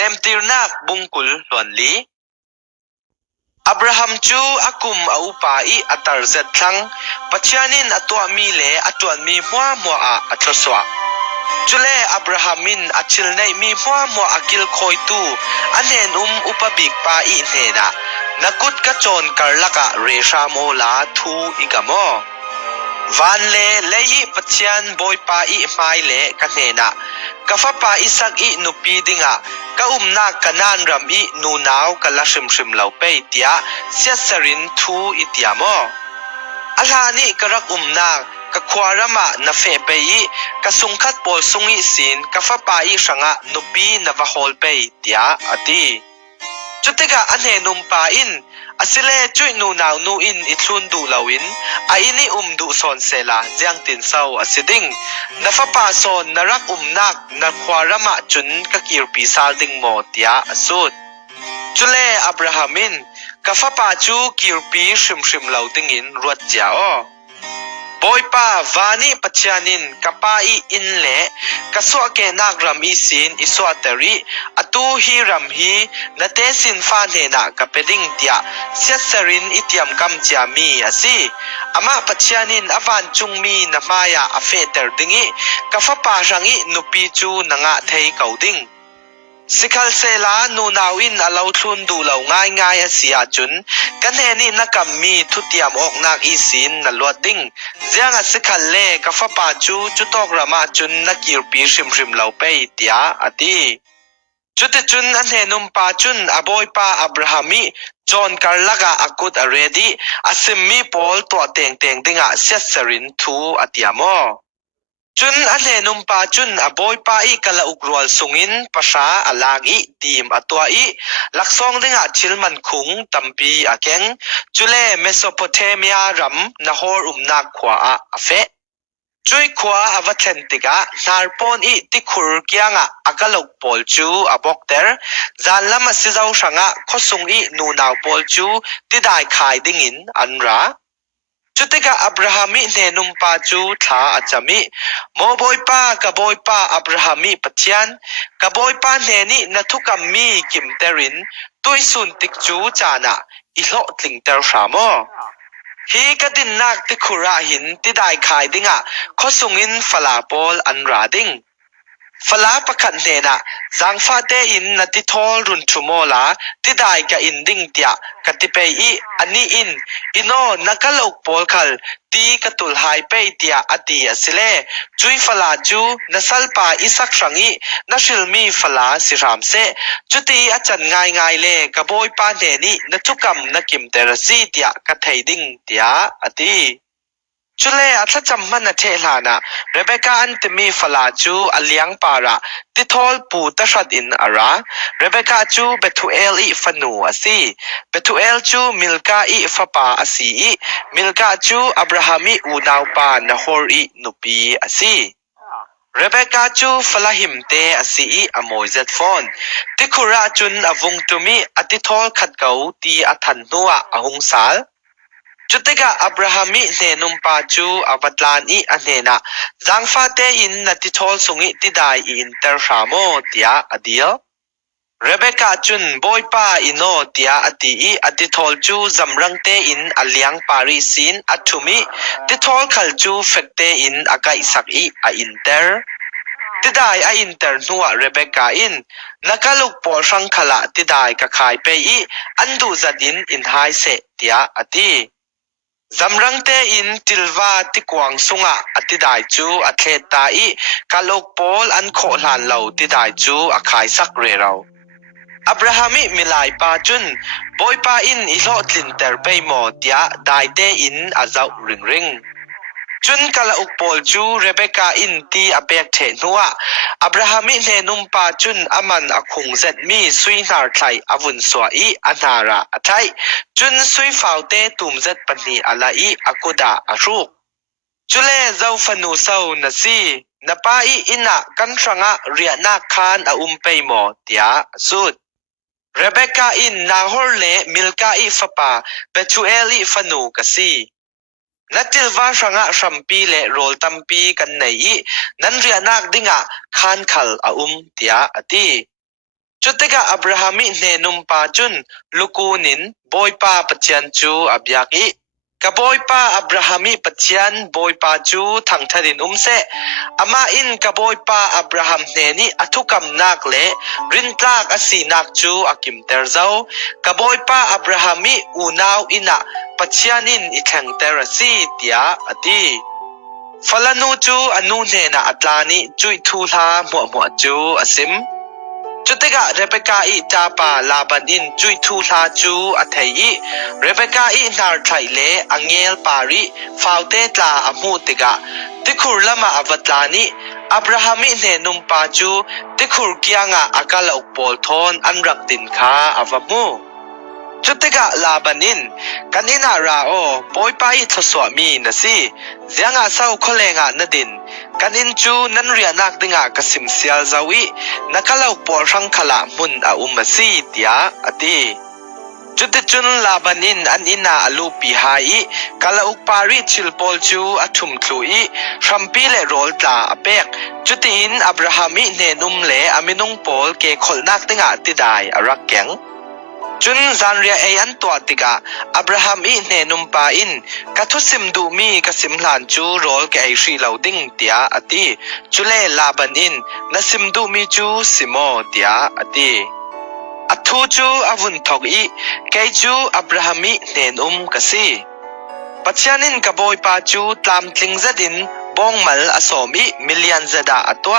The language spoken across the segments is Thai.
semtirnak bungkul lonli Abraham chu akum aupai atar zet thlang pachianin atwa mi le atwan mi hwa a atloswa chule Abrahamin achil nei mi hwa akil khoi tu anen upabik pa I hena nakut ka chon karlaka resha mola thu igamo van le lei pachian boy pa I mai le kanena kafa pa isak I nupi dinga ka umna kanan ram I nunaw kala shim lau pe tia siasarin thu itiamo alhani karak umna ka khwarama na fe pe I ka sungkhat pol sungi sin kafa pa I sanga nupi na vahol pe tia ati chutega anhenum pa in asile chui nunaw nu in ithlun du lawin a ini du son sela jiang tin sau asiding nafa pa son narak umnak na khwarama chun ka kirpi sal ding mo tia asut chule Abrahamin kafa pa chu kirpi shim lau dingin ruat jao boy pa vani pachianin kapai in le kaswa ke nagram isin iswatari atu hi ram hi nate sin fa ne na kapeding tia siasarin itiam kam chiami asi ama pachianin avan chungmi na maya afeter dingi kafa pa rangi nupi chu nanga thei kauding sikhal sela nunawin alaw thlun du law ngai asia chun kanheni nakammi thutiam oknak isin na loding jianga sikhal le kafa pa chu chutok rama chun nakirpi shim law pe tia ati chute chun anhenum pa chun aboy pa Abrahami John karlaga akut already asimmi pol to teng dinga siasarin thu atiamo chun anhenum pa chun aboy pa I kala ukrol sungin pasha alagi tim atwa I laksong dinga chilman khung tampi akeng chule Mesopotamia ram nahor umnak khwa afe chui khwa avathentika narpon I tikhur kyanga akalok pol chu abokter zanlama sizau sanga khosung I nunaw pol chu tidai khai dingin anra chutega Abrahami nenum pa chu tha achami mo boy pa ka boy pa Abrahami pachian ka boy pa neni nathukam mi kimterin tuisun tik chu chana ihlo tlingter shamo hi kadin nak tikhura hin tidai khai dinga khosungin falapol anrading fala pakhat nena zangfa te in nati thol run thumola tidai ka inding tia katipei I ani in ino nakalok pol khal ti katul hai pe tia ati asile chui fala chu nasalpa isak rangi nashilmi fala siram se chuti achan ngai le kaboy pa ne ni nathukam nakim terasi tia katheiding tia ati chule athacham man athelana Rebecca antmi fala chu aliang para tithol pu tashat in ara Rebecca chu Bethuel I fanu asi Bethuel chu Milka I fapa asi Milka chu Abrahami unaw pa Nahor I nupi asi Rebecca chu falahim te asi amoizet phone tikhura chun avung tumi atithol khatkau ti athan nuwa ahungsal chutega Abrahami nenum pa chu avatlan I anena zangfa te in natithol sungi tidai I intershamo tia adia Rebecca chun boy pa ino tia ati I atithol chu zamrang te in aliang pari sin athumi tithol khal chu fekte in akai sak I a inter tidai a inter nuwa Rebecca in nakaluk por sang khala tidai ka khai pe I andu zadin in hai se tia ati zamrang te in tilwa tikwang sunga atidai chu atheta I kalok pol an kho hlan lo tidai chu akhai sak re raw Abrahami milai pa chun boy pa in ihlo tlinter pe mo tia dai te in azau ring chun kala ukpol chu Rebecca in ti apek the nuwa Abrahami nenum pa chun aman akhung zet mi sui nar thlai avun swa I anara athai chun sui faute tum zet pani ala I akuda aruk chule zau fanu sau nasi napa I ina kanranga riana khan a pe mo tia sut Rebecca in Nahor le Milka I fapa Bethuel I fanu kasi natilwa ranga rampi le rol tampi kan nei I nanrianak dinga khan khal tia ati จุดกะอับราฮัมิเนนุมปาจุนลูกูนินบอยปาปัจจันจูอับยากอีกะบอยปาอับราฮัมิปัจจันบอยปาจูทังทดินเสอามาอินกะบอยปาอับราฮัมเนนีอทุกำนักเลรินตากอสีนักจูอากิมเตอร์เจ้ากะบอยปาอับราฮัมิอูนาวอินะปัจจันินอิแข่งเตอร์ซีเตียอดีฟลานูจูอนูเนนะอัตลานิจุยทูลาหมัวจูอซิมจุดกะเรเบกาอีจาปาลาบันอินจุยทูลาจูอเทยีเรเบกาอีนาร์ไทเลอังเอลปาริฟาวเตตลาอมูติกะติคุรลมาอวัตลานิอับราฮัมิเนนุมปาจูติคุรกียงะอากาลอุปอลทอนอันรักดินคาอวมูจุดกะลาบันินกันอินาราโอปอยไปทศวมีนะสิเสียงอาเศร้าคเลงะนดินกันอินจูนันเรียนักดิงากสิมเสียจาวินักลาวปอรังขละมุนอาอุมสีเตียอดีจุดจุนลาบันินอันอินาอลูปีหายกะลาอุปาริชิลปอลจูอัทุมทลุยชัมปีเลโรลตาอเปกจุดอินอับราฮัมิเนนุมเลอามินุงปอลเกขลนักดิงาติดายอารักแกงจุนซานเรียเออันตัวติกาอับราฮัมอีเนนุมปาอินกัทุสิมดูมีกัสิมหลานจูโรลแกไอชีเหลาดิ้งเตียอติจุเลลาบันอินนัสิมดูมีจูสิโมเตียอติอัทูจูอวุนทอกอีเกจูอับราฮัมอีเนนุมกสิปัจจันินกบอยปาจูตามติงซะดินบองมัลอสอมีมิลเลียนซะดาอตัว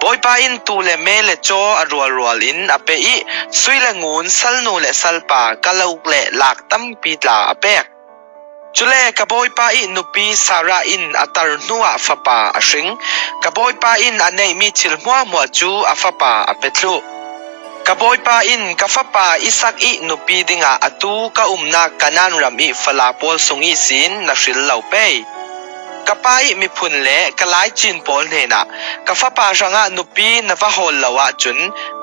บอยปาอินตูเลเมเลโจอรัวลินอเปอีสุยเลงูนซัลนูเลซัลปากะลาอุกเลลากตัมปีตลาอเปกจุเลกบอยปาอินุปีสาราอินอัตารนัวฟปาอชิงกบอยปาอินอันเนมีชิลมัวจูอฟปาอเปตลุกบอยปาอินกฟปาอิสักอีนุปีดิงาอตูกะนักกันันรัมอีฟลาโปลสุงอีสินนชิลเหลาเปยกะปายมีพุนเละกะลายจินปอลเนนะกะฟะปาจังะนุปีนวะฮอลลาวะจุน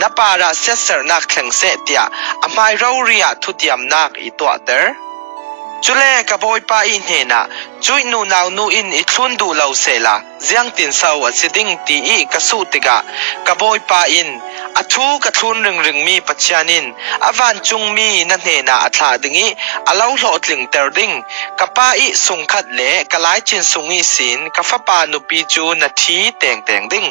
นะปาระเซสเซอร์นักแข่งเสเตียอะมายเราเรียทุติยมนักอีตัวเตอร์จุเลกะบอยปาอินเนนะจุยนูนาวนูอินอิทุนดูเลาเซลาเจียงตินซาวะสิดิงตีอีกะสูติกะกะบอยปาอินอทูกะทุนรึงมีปัจจานินอวันจุงมีนันเนนะอัตลาดิงิอลาวโลดลิงเตอร์ดิงกะปาอิสุงคัดเลกะลายจินสุงอีสินกะฟะปานุปีจูนาทีแตงดิง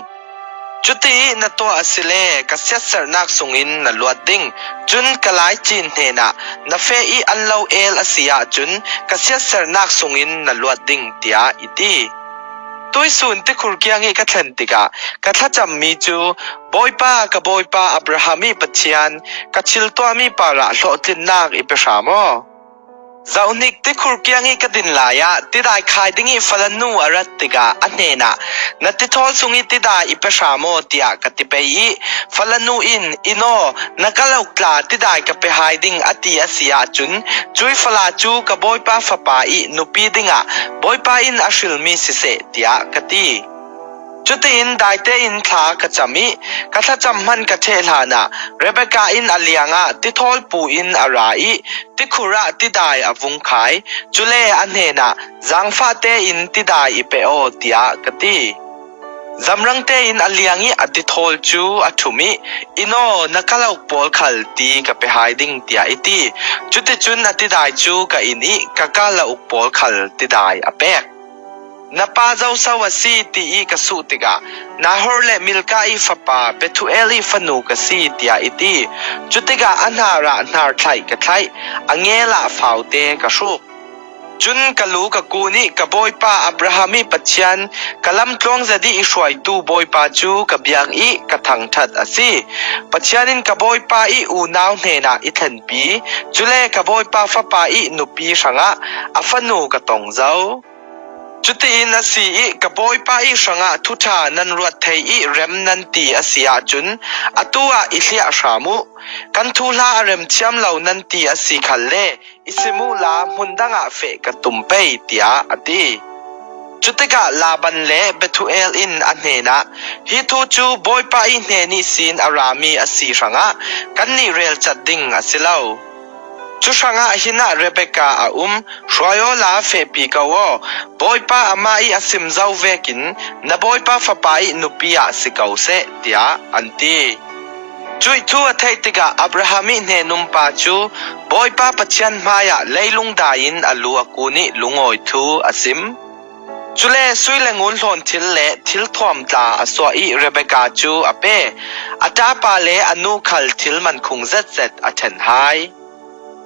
จุตีนตัวอสิเลกะเซสเซอร์นักสุงอินนลวดดิงจุนกะลายจินเนนะนะเฟอีอันลาวเอลอสิยาจุนกะเซสเซอร์นักสุงอินนลวดดิงเตียอิตีตัวสุนติคุรกียงกะทันติกะกะทัจำมีจูบอยปากะบอยปาอับราฮัมิปัจจันกะชิลตัวมีปาระโลตินนักอิเปชามอซาอุนิกติคุรกียงกะดินลายะติดายคายดิงิฟลันนูอารัตติกะอันเนนะนัติทอลสุงิติดายอิเปชามอติยากะติเปยีฟลันนูอินโนนักลาวกลาติดายกะเปไฮดิงอติอาเซียจุนจุยฟลาจูกะบอยปาฟะปาอินุปีดิงะบอยปาอินอาชิลมีสิเซติยากะติจุดอินได้เตอินทากะจามิกะทะจำมันกะเทลานะเรเบกาอินอเลียงะติทอลปูอินอาราอิติคุระติดายอวุงไขจุเลอันเนนะจังฟาเตอินติดายอิเปโอติยากะติจำรังเตอินอเลียงอีอติทอลจูอทุมิอินโอนักลาวปอลคัลตีกะเปไฮดิงติยาอิติจุดจุนอติดายจูกะอินอีกะกะลาวปอลคัลติดายอเปกนาปาเจ้าสวัสดีตีอีกสุติกานาฮอร์เลมิลกาอีฟปาเปทุเอลีฟนูกสีตียอิตีจุติกาอันนาระนาร์ไทยกะไทยอังเงลาฟาวเตกะชุกจุนกะลูกะกูนิกะบอยปาอับราฮัมิปัจจันกะลำตรองจะดีอิชวยตูบอยปาจูกะเบียงอีกะทังทัดอสิปัจจันินกะบอยปาอีอูนาวเนนาอิทันปีจุเลกะบอยปาฟปาอีนุปีสังะอฟนูกะตงเจ้าจุดที่นัสซีกบอยป้าอีสังะทุชานันรวดเทอีเรมนันตีอาเซียจุนอตัวอิเลียชามุกันทุลาเรมเชียมเหล่านันตีอาศิคัลเลอิสมูลามุนดังอาเฟกตุมเปยตียอดีจุดที่กะลาบันเลเบทูเอลอินอันเนนะฮิทูจูบอยป้าอีเนนิสินอารามีอาศิสังะกันนี่เรลจัดดิ่งอาศิเลาจุสังะหินะเรเบกาชวายโอลาเฟปีกาวบอยป้าอามาอีอาซิมเจ้าเวกินนบอยป้าฟปาอีนุปีอาสิกาวเซติยาอันตีจ จุยทัวไทติกะอับราฮัมเนนุมปาจูบอยปาปัจจันมายะไลลุงดายินอลูอกูนิลุงอยทูอซิมจุเลสุยเลงุนหลอนทิลเลทิลทอมตาอสวอีเรเบกาจูอเปอตาปาเลอนูคัลทิลมันคงเซ็ดอเทนไฮ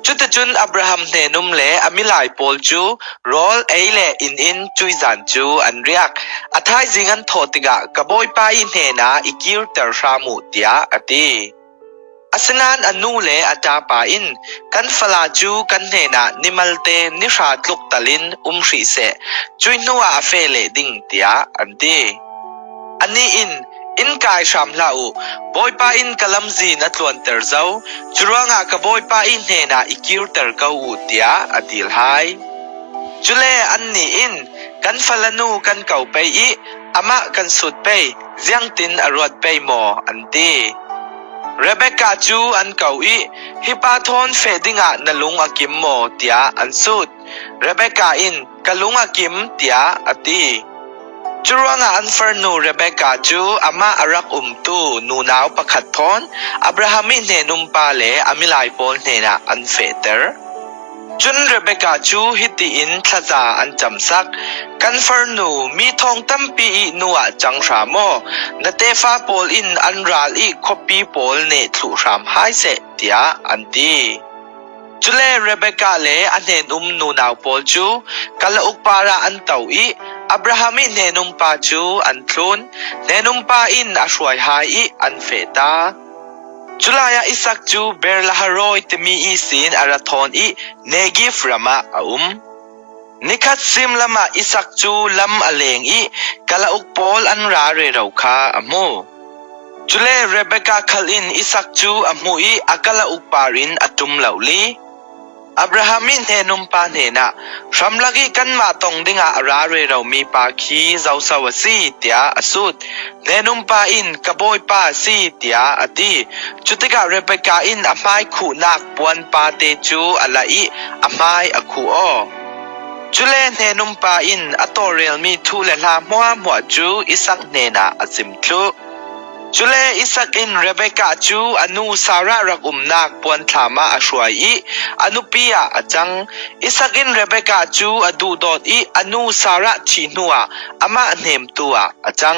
จุดจุนอับราฮัมเนนุมเลอมิลายปอลจูโรลเอเลอินจุยจันจูอันเรียกอทายจิงันโทติกะกะบอยปาอินเฮนาอิกิรเตอร์ชามุตยาอติอาสนานอนูเลอตาปาอินกันฟลาจูกันเฮนานิมัลเตนิชาตลุกตะลินรีเซจุยนัวอาเฟเลดิงตยาอันติอันนี้อินกายชามลาอูบอยปาอินกะลัมซีนัตลวนเตอร์เจ้าจรวงากะบอยปาอินเฮนาอิกิรเตอร์กาอูตยาอดิลไฮจุเลอันนี้กันฟลานูกันเก่าไปอีอามากันสุดไปเจียงตินอรวดไปหมออันตีเรเบคาจูอันเก่าอีฮิปาทอนเฟดิงะนลุงอากิมโมเตียอันสุดเรเบคาอินกะลุงอากิมเตียอตีจรวงอันฟร์นูเรเบคาจูอามาอารักตูนูนาวปะขัดทอนอับราฮัมเนนุมปาเลอามิลายปอลเนนาอันเฟเตอร์จุนเรเบคาจูฮิติอินทะจาอันจำสักกันฟร์นูมีทองตั้มปีนัวจังชาโมนเตฟาปอลอินอันราลีคบปีปอลเนทุรามไฮเซเตียอันตีจุเลเรเบคาเลอันเนนุมนูนาวปอลจูกัลอุกปาราอันเตาอีอับราฮัมเนนุมปาจูอันทลุนเนนุมปาอินอช่วยไฮอันเฟตาจุลายาอิสักจูเบร์ลาฮารอยตมีอีสินอาราทอนอีเนกิฟรามานิคัดซิมลามาอิสักจูลำอเลงอีกะลาอุกปอลอันราเรราคาอมูจุเลเรเบคาคัลอินอิสักจูอมูอีอากะลาอุกปารินอตุมเหลาลีอับราฮัมเนนุมปาเนนะชัมลักีกันมาตองดิงอาราเรเรามีปาคีเจ้าสาวสีเตียอสุดเนนุมปาอินกะบอยปาสีเตียอติจุติกะเรเบคาอินอามายคูนักปวนปาเตจูอะลาอีอามายอคูโอจุเลเนนุมปาอินอตอเรลมีทูเลลามัวจูอิสักเนนาอซิมทุจุเลอิสักอินเรเบคาจูอนุสาระรักนักปวนธามาอช่วยอีอนุปียอจังอิสักอินเรเบคาจูอดูดอดอีอนุสาระชีนัวอามาเนมตัวอจัง